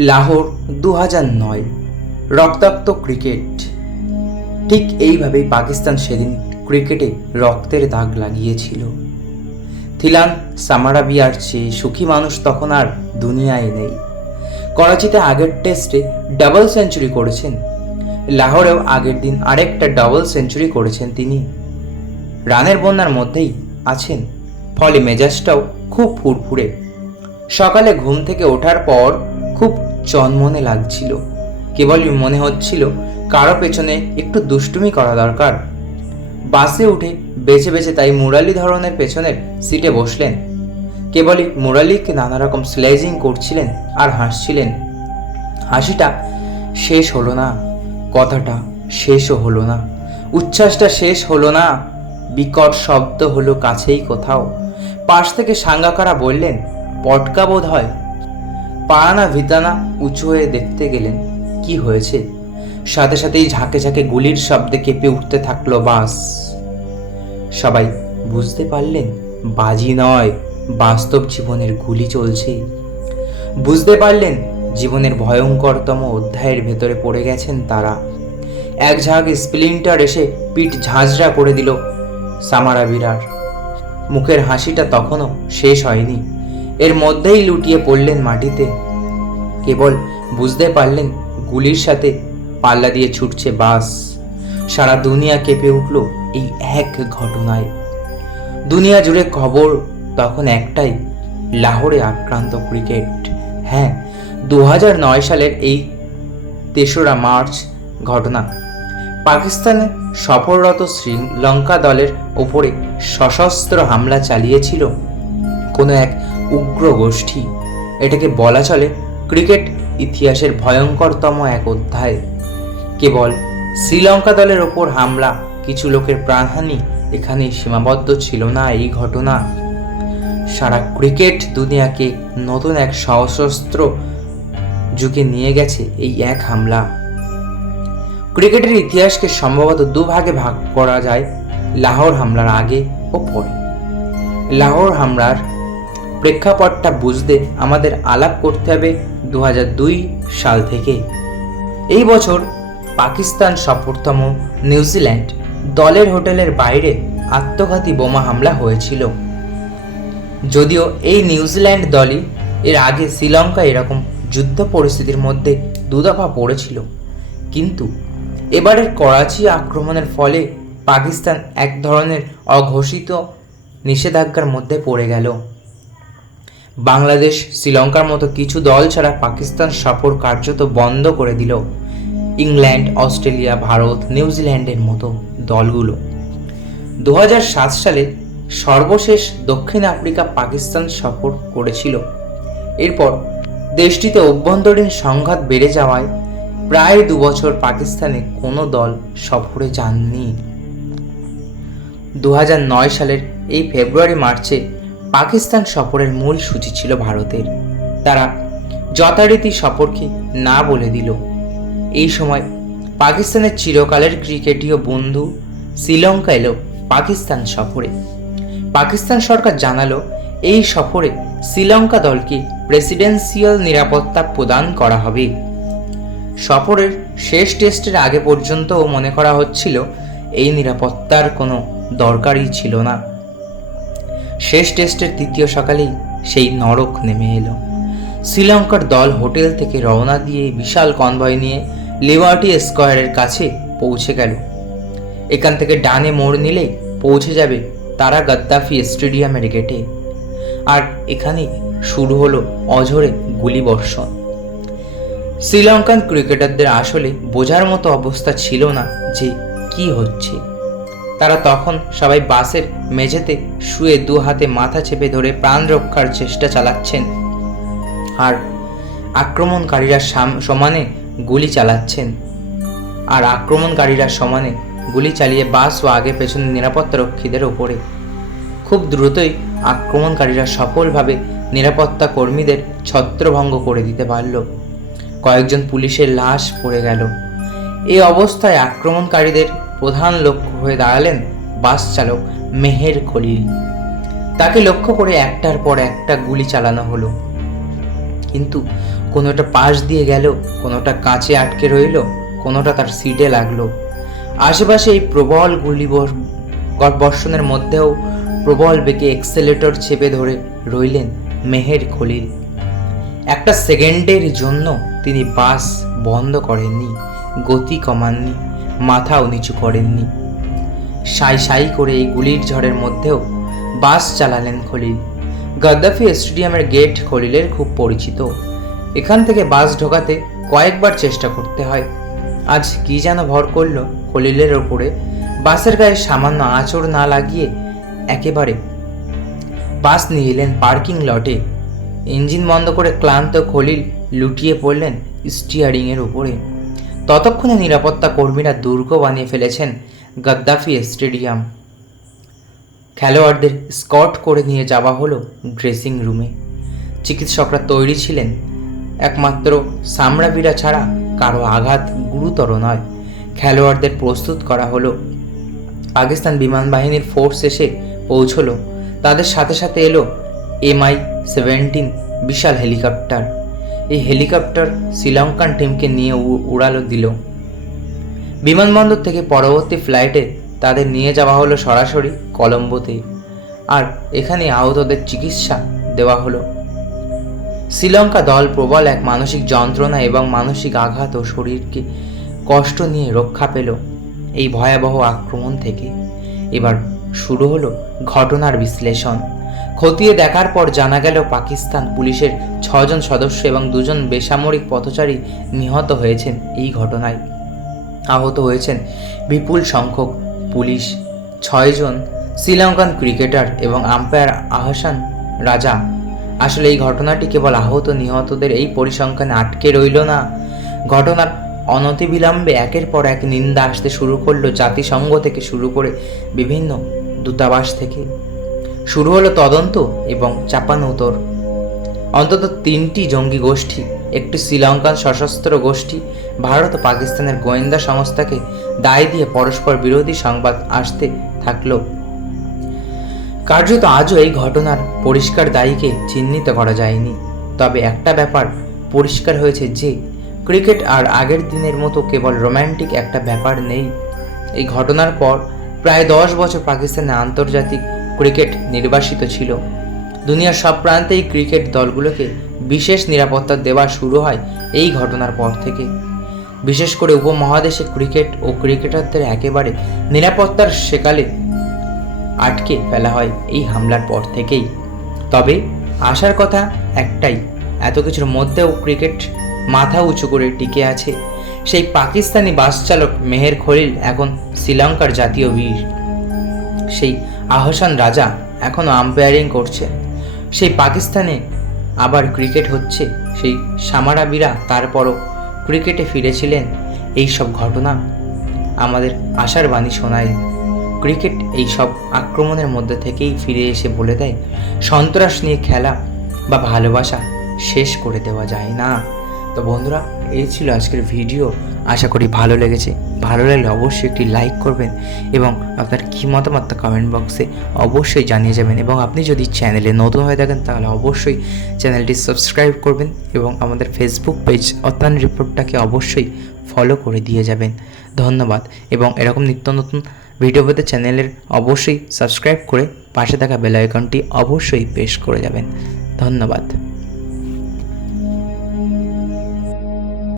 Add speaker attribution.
Speaker 1: লাহোর দু নয়, রক্তাক্ত ক্রিকেট। ঠিক এইভাবেই পাকিস্তান সেদিন ক্রিকেটে রক্তের দাগ লাগিয়েছিল। থিলান সামারাবিয়ার চেয়ে সুখী মানুষ তখন আর দুনিয়ায় নেই। করাচিতে আগের টেস্টে ডাবল সেঞ্চুরি করেছেন। লাহোরেও আগের দিন আরেকটা ডাবল সেঞ্চুরি করেছেন তিনি। রানের বন্যার মধ্যেই আছেন, ফলে মেজাজটাও খুব ফুরফুরে। সকালে ঘুম থেকে ওঠার পর চনমনে লাগছিল। কেবলই মনে হচ্ছিল কারও পেছনে একটু দুষ্টুমি করা দরকার। বাসে উঠে বেছে বেছে তাই মুরালি ধরনের পেছনের সিটে বসলেন। কেবলই মুরালিকে নানা রকম স্লেজিং করছিলেন আর হাসছিলেন। হাসিটা শেষ হলো না, কথাটা শেষও হলো না, উচ্ছ্বাসটা শেষ হলো না, বিকট শব্দ হলো কাছেই কোথাও। পাশ থেকে সাঙ্গাকারা বললেন, পটকা বোধ হয় পাড়ানা ভিতানা উঁচু হয়ে দেখতে গেলেন, কি হয়েছে? সাথে সাথেই ঝাঁকে ঝাঁকে গুলির শব্দে কেঁপে উঠতে থাকল বাস সবাই বুঝতে পারলেন, বাজি নয়, বাস্তব জীবনের গুলি চলছে। বুঝতে পারলেন, জীবনের ভয়ঙ্করতম অধ্যায়ের ভেতরে পড়ে গেছেন তারা। এক ঝাঁক স্প্লিন্টার এসে পিঠ ঝাঁঝরা করে দিল সামারা বিরার মুখের হাসিটা তখনও শেষ হয়নি। এর মধ্যেই লুটিয়ে পড়লেন মাটিতে। কেবল বুঝতে পারলেন গুলির সাথে পাল্লা দিয়ে ছুটছে বাস। সারা দুনিয়া কেঁপে উঠল এই এক ঘটনায়। দুনিয়া জুড়ে খবর তখন একটাই, লাহোরে আক্রান্ত ক্রিকেট। হ্যাঁ দু নয় সালের এই তেসরা মার্চ ঘটনা। পাকিস্তানে সফররত শ্রীলঙ্কা দলের ওপরে সশস্ত্র হামলা চালিয়েছিল কোনো এক উগ্র গোষ্ঠী এটাকে বলা চলে ক্রিকেট ইতিহাসের ভয়ঙ্করতম এক অধ্যায়। কেবল শ্রীলঙ্কা দলের ওপর হামলা, কিছু লোকের প্রাণহানি এখানে সীমাবদ্ধ ছিল না এই ঘটনা। সারা ক্রিকেট দুনিয়াকে নতুন এক সশস্ত্র যুগে নিয়ে গেছে এই এক হামলা। ক্রিকেটের ইতিহাসকে সম্ভবত দুভাগে ভাগ করা যায়, লাহোর হামলার আগে ও পরে। লাহোর হামলার প্রেক্ষাপটটা বুঝতে আমাদের আলাপ করতে হবে দু হাজার দুই সাল থেকে। এই বছর পাকিস্তান সফরতম নিউজিল্যান্ড দলের হোটেলের বাইরে আত্মঘাতী বোমা হামলা হয়েছিল। যদিও এই নিউজিল্যান্ড দলই এর আগে শ্রীলঙ্কা এরকম যুদ্ধ পরিস্থিতির মধ্যে দুদফা পড়েছিল। কিন্তু এবারের করাচি আক্রমণের ফলে পাকিস্তান এক ধরনের অঘোষিত নিষেধাজ্ঞার মধ্যে পড়ে গেল। বাংলাদেশ, শ্রীলঙ্কার মতো কিছু দল ছাড়া পাকিস্তান সফর কার্যত বন্ধ করে দিল। ইংল্যান্ড, অস্ট্রেলিয়া, ভারত, নিউজিল্যান্ডের মতো দলগুলো। দু হাজার সাত সালে সর্বশেষ দক্ষিণ আফ্রিকা পাকিস্তান সফর করেছিল। এরপর দেশটিতে অভ্যন্তরীণ সংঘাত বেড়ে যাওয়ায় প্রায় দু বছর পাকিস্তানে কোনো দল সফরে যাননি। দু হাজার নয় সালের এই ফেব্রুয়ারি মার্চে পাকিস্তান সফরের মূল সূচি ছিল ভারতের। তারা যথারীতি সফরকে না বলে দিল। এই সময় পাকিস্তানের চিরকালের ক্রিকেটীয় বন্ধু শ্রীলঙ্কা এলো পাকিস্তান সফরে। পাকিস্তান সরকার জানালো, এই সফরে শ্রীলঙ্কা দলকে প্রেসিডেন্সিয়াল নিরাপত্তা প্রদান করা হবে। সফরের শেষ টেস্টের আগে পর্যন্তও মনে করা হচ্ছিল, এই নিরাপত্তার কোনো দরকারই ছিল না। শেষ টেস্টের তৃতীয় সকালেই সেই নরক নেমে এলো। শ্রীলঙ্কার দল হোটেল থেকে রওনা দিয়ে বিশাল কনভয় নিয়ে লিবার্টি স্কোয়ারের কাছে পৌঁছে গেল। এখান থেকে ডানে মোড় নিলেই পৌঁছে যাবে তারা গাদ্দাফি স্টেডিয়ামের গেটে। আর এখানেই শুরু হলো অঝরে গুলি বর্ষণ। শ্রীলঙ্কান ক্রিকেটারদের আসলে বোঝার মতো অবস্থা ছিল না যে কি হচ্ছে। তারা তখন সবাই বাসের মেঝেতে শুয়ে দু হাতে মাথা চেপে ধরে প্রাণ রক্ষার চেষ্টা চালাচ্ছেন। আর আক্রমণকারীরা সাম- সমানে গুলি চালাচ্ছেন। আর আক্রমণকারীরা সমানে গুলি চালিয়ে বাস ও আগে পেছনে নিরাপত্তা রক্ষীদের ওপরে। খুব দ্রুতই আক্রমণকারীরা সফলভাবে নিরাপত্তা কর্মীদের ছত্রভঙ্গ করে দিতে পারল। কয়েকজন পুলিশের লাশ পড়ে গেল। এই অবস্থায় আক্রমণকারীদের প্রধান লক্ষ্য হয়ে দাঁড়ালেন বাস চালক মেহের খলিল। তাকে লক্ষ্য করে একটার পর একটা গুলি চালানো হলো। কিন্তু কোনোটা পাশ দিয়ে গেল, কোনোটা কাঁচে আটকে রইল, কোনোটা তার সিটে লাগল। আশেপাশে এই প্রবল গুলি বর্ষণের মধ্যেও প্রবল বেগে এক্সেলেটর চেপে ধরে রইলেন মেহের খলিল। একটা সেকেন্ডের জন্য তিনি বাস বন্ধ করেননি, গতি কমাননি। মাথাও নিচু করেননি। সাই সাই করে এই গুলির ঝড়ের মধ্যেও বাস চালালেন খলিল। গাদ্দাফি স্টেডিয়ামের গেট খলিলের খুব পরিচিত। এখান থেকে বাস ঢোকাতে কয়েকবার চেষ্টা করতে হয়। আজ কি যেন ভর করল খলিলের ওপরে। বাসের গায়ে সামান্য আঁচড় না লাগিয়ে একেবারে বাস নিয়ে এলেন পার্কিং লটে। ইঞ্জিন বন্ধ করে ক্লান্ত খলিল লুটিয়ে পড়লেন স্টিয়ারিংয়ের উপরে। ততক্ষণে নিরাপত্তা কর্মীরা দুর্গ বানিয়ে ফেলেছেন গাদ্দাফি স্টেডিয়াম। খেলোয়াড়দের স্কট করে নিয়ে যাওয়া হলো ড্রেসিং রুমে। চিকিৎসকরা তৈরি ছিলেন। একমাত্র সামরাবিরা ছাড়া কারও আঘাত গুরুতর নয়। খেলোয়াড়দের প্রস্তুত করা হলো। পাকিস্তান বিমান বাহিনীর ফোর্স এসে পৌঁছলো। তাদের সাথে সাথে এলো এমআই সেভেন্টিন বিশাল হেলিকপ্টার। এই হেলিকপ্টার শ্রীলঙ্কান টিমকে নিয়ে উড়ালো দিল। বিমানবন্দর থেকে পরবর্তী ফ্লাইটে তাদের নিয়ে যাওয়া হলো সরাসরি কলম্বোতে। আর এখানে আহতদের চিকিৎসা দেওয়া হলো। শ্রীলঙ্কা দল প্রবল এক মানসিক যন্ত্রণা এবং মানসিক আঘাত ও শরীরকে কষ্ট নিয়ে রক্ষা পেল এই ভয়াবহ আক্রমণ থেকে। এবার শুরু হলো ঘটনার বিশ্লেষণ। খতিয়ে দেখার পর জানা গেল পাকিস্তান পুলিশের ছজন সদস্য এবং দুজন বেসামরিক পথচারী নিহত হয়েছেন এই ঘটনায়। আহত হয়েছেন বিপুল সংখ্যক পুলিশ, ছয়জন শ্রীলঙ্কান ক্রিকেটার এবং আম্পায়ার আহসান রাজা। আসলে এই ঘটনাটি কেবল আহত নিহতদের এই পরিসংখ্যানে আটকে রইল না। ঘটনার অনতিবিলম্বে একের পর এক নিন্দা আসতে শুরু করল জাতিসংঘ থেকে শুরু করে বিভিন্ন দূতাবাস থেকে। শুরু হলো তদন্ত এবং চাপানোতর অন্তত তিনটি জঙ্গি গোষ্ঠী, একটি শ্রীলঙ্কান সশস্ত্র গোষ্ঠী, ভারত ও পাকিস্তানের গোয়েন্দা সংস্থাকে দায় দিয়ে পরস্পর বিরোধী সংবাদ আসতে থাকল। কার্যত আজও এই ঘটনার পরিষ্কার দায়ীকে চিহ্নিত করা যায়নি। তবে একটা ব্যাপার পরিষ্কার হয়েছে যে, ক্রিকেট আর আগের দিনের মতো কেবল রোম্যান্টিক একটা ব্যাপার নেই। এই ঘটনার পর প্রায় দশ বছর পাকিস্তানে আন্তর্জাতিক ক্রিকেট নির্বাসিত ছিল। দুনিয়ার সব প্রান্তেই ক্রিকেট দলগুলোকে বিশেষ নিরাপত্তা দেওয়া শুরু হয় এই ঘটনার পর থেকে। বিশেষ করে উপমহাদেশে ক্রিকেট ও ক্রিকেটারদের একেবারে নিরাপত্তার সেকালে আটকে ফেলা হয় এই হামলার পর থেকেই। তবে আসার কথা একটাই, এত কিছুর মধ্যেও ক্রিকেট মাথা উঁচু করে টিকে আছে সেই পাকিস্তানি বাস চালক মেহের খলিল, এখন শ্রীলঙ্কার জাতীয় বীর। সেই আহসান রাজা এখনও আম্পায়ারিং করছে। সেই পাকিস্তানে আবার ক্রিকেট হচ্ছে। সেই সামারাবিরা তারপরও ক্রিকেটে ফিরেছিলেন। এই সব ঘটনা আমাদের আশার বাণী শোনায়। ক্রিকেট এই সব আক্রমণের মধ্যে থেকেই ফিরে এসে বলে দেয়, সন্ত্রাস নিয়ে খেলা বা ভালোবাসা শেষ করে দেওয়া যায় না। তো বন্ধুরা, এই ছিল আজকের ভিডিও। আশা করি ভালো লেগেছে। ভালো লাগলে অবশ্যই একটি লাইক করবেন এবং আপনার কী মতামত তা কমেন্ট বক্সে অবশ্যই জানিয়ে যাবেন। এবং আপনি যদি চ্যানেলে নতুন হয়ে থাকেন, তাহলে অবশ্যই চ্যানেলটি সাবস্ক্রাইব করবেন এবং আমাদের ফেসবুক পেজ অত্যান রিপোর্টটাকে অবশ্যই ফলো করে দিয়ে যাবেন। ধন্যবাদ। এবং এরকম নিত্য নতুন ভিডিও পেতে চ্যানেলের অবশ্যই সাবস্ক্রাইব করে পাশে থাকা বেল আইকনটি অবশ্যই প্রেস করে যাবেন। ধন্যবাদ।